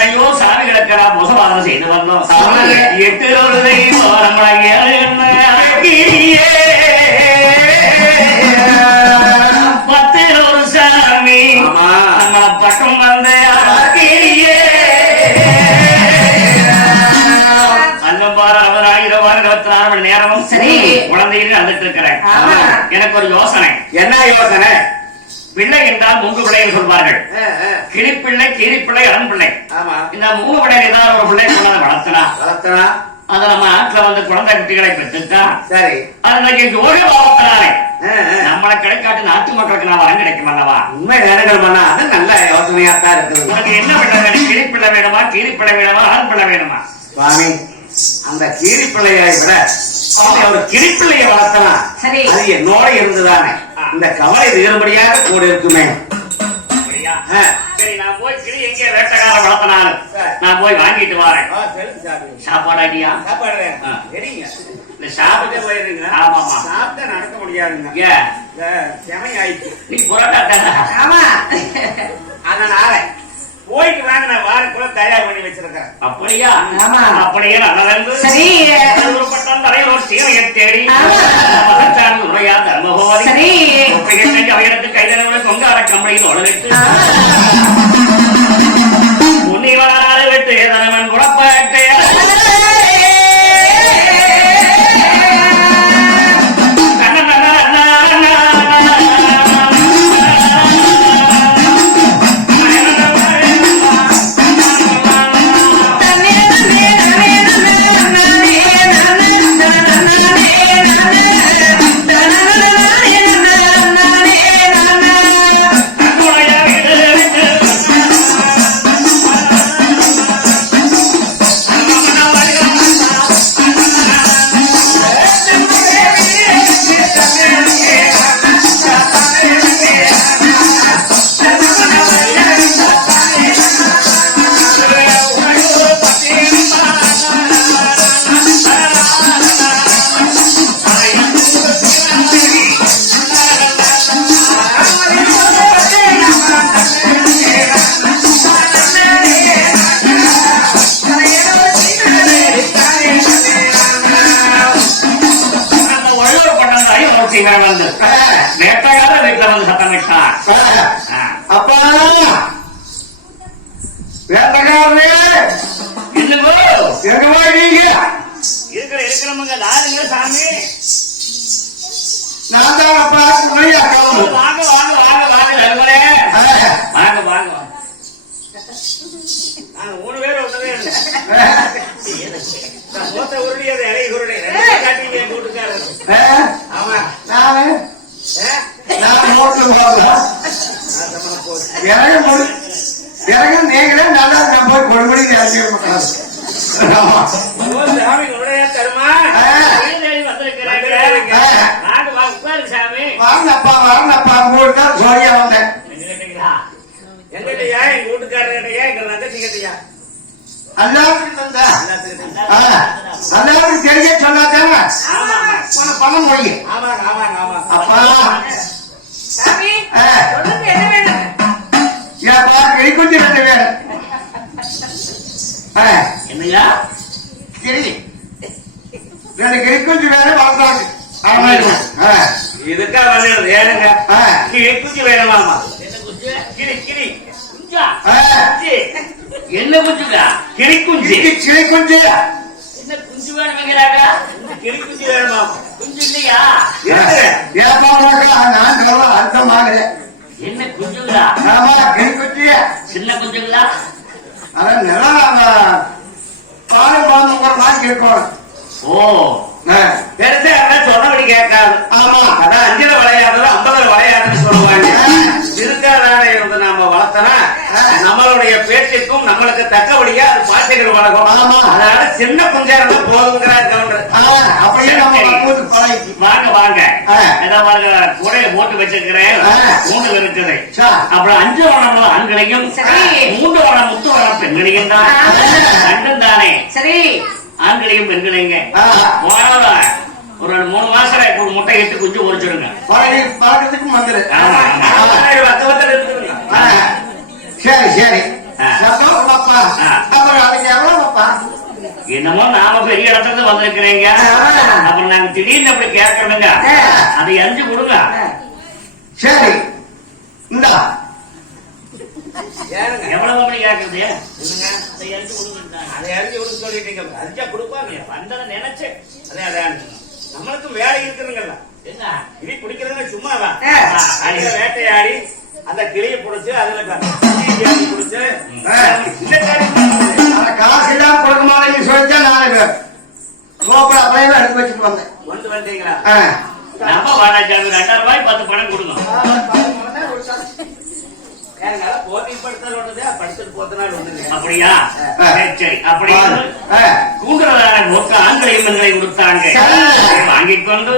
எத்தனையோ சாமிகளுக்கு நான் முசவாதம் செய்து வந்தோம். 8 10 சாமி பக்கம் வந்து நேரமும் சரி குழந்தைகள் வந்துட்டு இருக்கிறேன். எனக்கு ஒரு யோசனை. என்ன யோசனை? பிள்ளை என்றால் 3 பிள்ளைகள் சொல்வார்கள். கிளிப்பிள்ளை, கீரிப்பிள்ளை, அரண் பிள்ளை. இந்த 3 பிள்ளைகள் ஏதாவது ஒரு பிள்ளை வளர்த்தனா அத நம்ம நாட்டுல வந்து குழந்தை குட்டிகளை பெற்றுட்டா சரி அது ஜோடி வளர்த்தனாலே நம்மளை கிடைக்காட்டு நாட்டு மக்களுக்கு நான் வரம் கிடைக்கும் அல்லவா? உண்மை நேரங்கள் பண்ணா அது நல்ல யோசனையாத்தான் இருக்குது. உனக்கு என்ன பிள்ளை வேணும்? கிளிப்பிள்ளை வேணுமா, கீரிப்பிள்ளை வேணுமா, அரண் பிள்ளை வேணுமா? சுவாமி, அந்த கீரிப்பிள்ளையை விட ஒரு கிளிப்பிள்ளையை வளர்த்தலாம். சரி, அது என்னோட இருந்துதானே இந்த கவலை தீரும்படியாக கூட இருக்குமே. சரி, நான் போய் கிளி எங்கே வேட்டக்கார வளர்த்தனாலும் நான் போய் வாங்கிட்டு வரேன். சாப்பாடு ஐடியா? சாப்பாடு சாப்பிட்டே போயிருங்க. ஆமா சாப்பிட்டா நடக்க முடியாதுங்க. செமை ஆயிடுச்சு. நீ புரோட்டா? ஆமா, அதனால போயிட்டு வாங்க. நான் வாரக்குள்ள தயார் பண்ணி வச்சிருக்கேன். அப்படியா? ஆமா, அப்படியே நல்லது. சரி, தலைவர் சீமையை தேடி உரையா தர்மபோதி. சரி, அவருக்கு கைதனோட கொங்கார கம்பளியில் உடலிட்டு முன்னிவராறு விட்டு தனவன் குழப்பட்டே வந்து நேற்றையாவது வீட்டுல வந்து சத்தம் விட்டார். அப்பா வேட்டக்காரனே, என்னவோ எங்கவா நீங்க? இருக்கிறவங்க யாருங்க சாமி? நான் தான் அப்பா. வாங்க வாங்க வாங்க வாங்க வாங்க வாங்க. நாங்க 3 பேர் ஒன்னவே மூத்த உருளியது இலை உருளை காட்டி கூட்டுக்காரர். ஆமா, நானு நீங்களே நல்லா நான் போய் கொடுமணி சாமி உடைய தருமா வாங்கப்பா வாங்கப்பா. 3 நாள் ஜோடியா வந்தேன். எங்கிட்டயா? எங்க வீட்டுக்காரர்கிட்டயா? எங்க தங்கச்சி கிட்டயா? எல்லாத்துக்கும் தெரிய சொன்னாதானே பண்ண முடியும். அப்பா கிளிக்குஞ்சு 2 வேணும். என்னையா? 2 கிளிக்குஞ்சு வேணும் வளர்த்தாங்க. இதுக்கா வந்து ஏனுங்க கிளிக்குஞ்சு வேணுமாமா? கிளி கிளி குஞ்சா? என்ன குஞ்சுடா? கிளி குஞ்சு. கிளி குஞ்சு என்ன குஞ்சு வேணுங்கிறாங்க? கிளி குஞ்சு வேணுமா? குஞ்சு இல்லையா? நான் சொல்ல அர்த்தமாக என்ன குஞ்சுங்களா? ஆமா, கிளி குஞ்சு. சின்ன குஞ்சுங்களா? அதான் நல்லா பால் பால் மாதிரி கேட்கணும். ஓ, பெருசா சொன்னபடி கேட்காது. ஆமா, அதான் 5 விளையாடுறது 50 விளையாடுன்னு சொல்லுவாங்க. இருக்காதானே இருந்து நாம வளர்த்தனா நம்மளுடைய பேச்சுக்கும் நம்மளுக்கு தக்கபடியா அது பாட்டைகள் வளர்க்கும். அதனால சின்ன குஞ்சா இருந்தா போதுங்கிறார் கவுண்டர். அப்படியே வாங்க வாங்க கூடையில போட்டு வச்சிருக்கிறேன். 3 இருக்குது. அப்புறம் 5 வளம் ஆண்களையும் 3 வளம் முத்து வளம் பெண்களையும் தான். 2 தானே? சரி, ஆண்களையும் பெண்களைங்க ஒரு 3 மாசம் முட்டை 8 குஞ்சு பொறிச்சிருங்க. பழக்கத்துக்கும் வந்துரு. சரி சரி. அப்புறம் அதுக்கு எவ்வளவுப்பா? என்னமோ நாம பெரிய இடத்துக்கு வந்திருக்கிறீங்க, அப்புறம் நாங்க திடீர்னு அப்படி கேட்கணுங்க, அதை அறிஞ்சு கொடுங்க. சரி இந்தா எவ்வளவு அப்படி கேட்கறது? அதை அறிஞ்சு கொடுக்க சொல்லிட்டீங்க, அறிஞ்சா கொடுப்பாங்க. வந்ததை நினைச்சு அதே நம்மளுக்கு வேலை இருக்குதுங்கல்ல. என்ன கிளி பிடிக்கிறதுன்னு சும்மாவா? வேட்டையாடி அந்த கிளியை பிடிச்சு அதுல பிடிச்சு காசு இல்லாம கொடுக்க மாதிரி சொல்லிச்சா 4 பேர் கோப்பட பையில எடுத்து வச்சுட்டு வந்தேன். கொண்டு வந்தீங்களா? நம்ம வாடகை 2000 ரூபாய் 10 பணம் கொடுங்க. அப்படியா? சரி, அப்படி கூண்டுறதான நோக்க ஆண்களையும் பெண்களை கொடுத்தாங்க. வாங்கிக் கொண்டு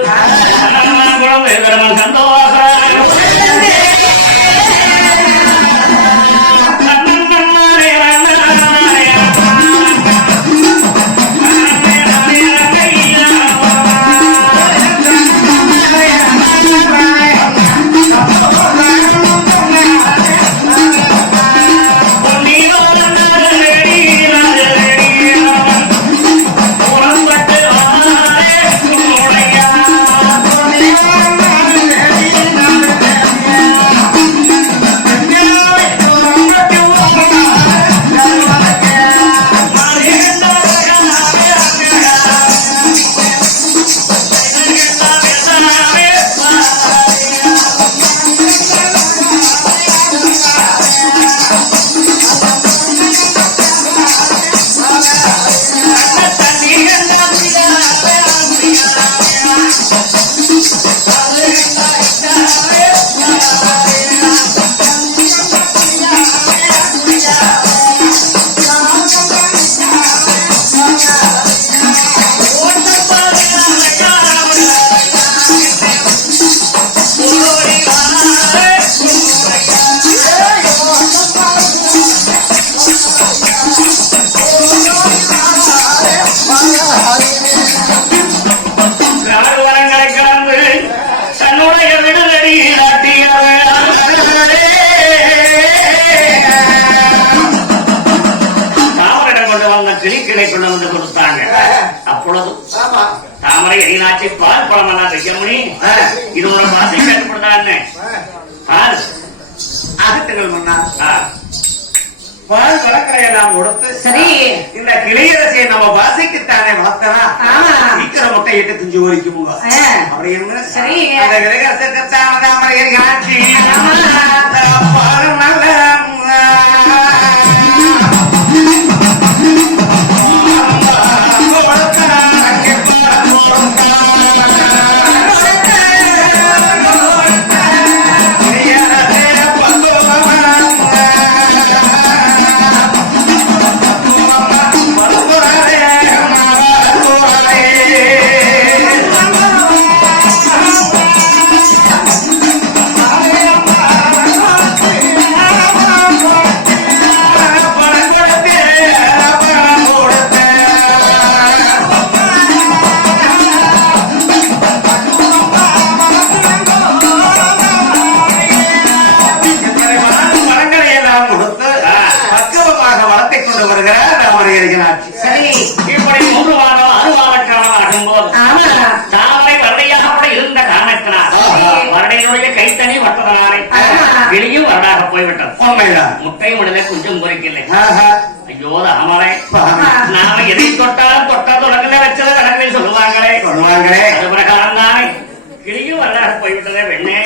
கிளிக்கிளை கொண்டு வந்து கொடுத்தாங்க. அப்பொழுது தாமரை எரிநாச்சி பால் பழம் வைக்கமணி இது ஒரு வாசி கேட்டுப்படுதான்னு ஆகட்டுங்கள் முன்னா பால் வளர்க்கறையெல்லாம் கொடுத்து சரி இந்த கிளையரசியை நம்ம வாசிக்குத்தானே வளர்த்தனா சீக்கிர முட்டையிட்டு குஞ்சு ஒரிக்கும் அப்படின்னு சரி அந்த கிளையரசத்தான தாமரை எரிநாச்சி பால் நல்ல சரி இப்படி 3 வாரம் 6 வார காலம் ஆகும்போது தாமரை வருடையாக கூட இருந்த காரணத்தினால் வருடையினுடைய கைத்தனி வட்டதனாலே வெளியும் வருடாக போய்விட்டது. முட்டையும் விடல கொஞ்சம் குறைக்கலை. ஐயோ தாமரை நாம எதை தொட்டாலும் தொட்டால் தொடக்கல வச்சதை விளக்கலை சொல்லுவாங்களே அது பிரகாரம் தானே கிளியும் வருடாக போய்விட்டதே. வெண்ணே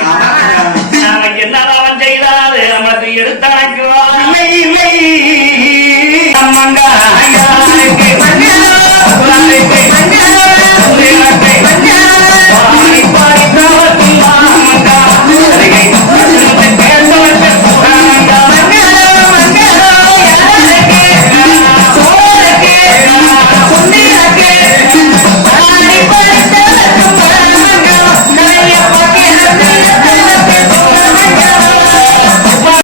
நாம என்னதான் செய்தால் நம்மளுக்கு எடுத்தானக்கு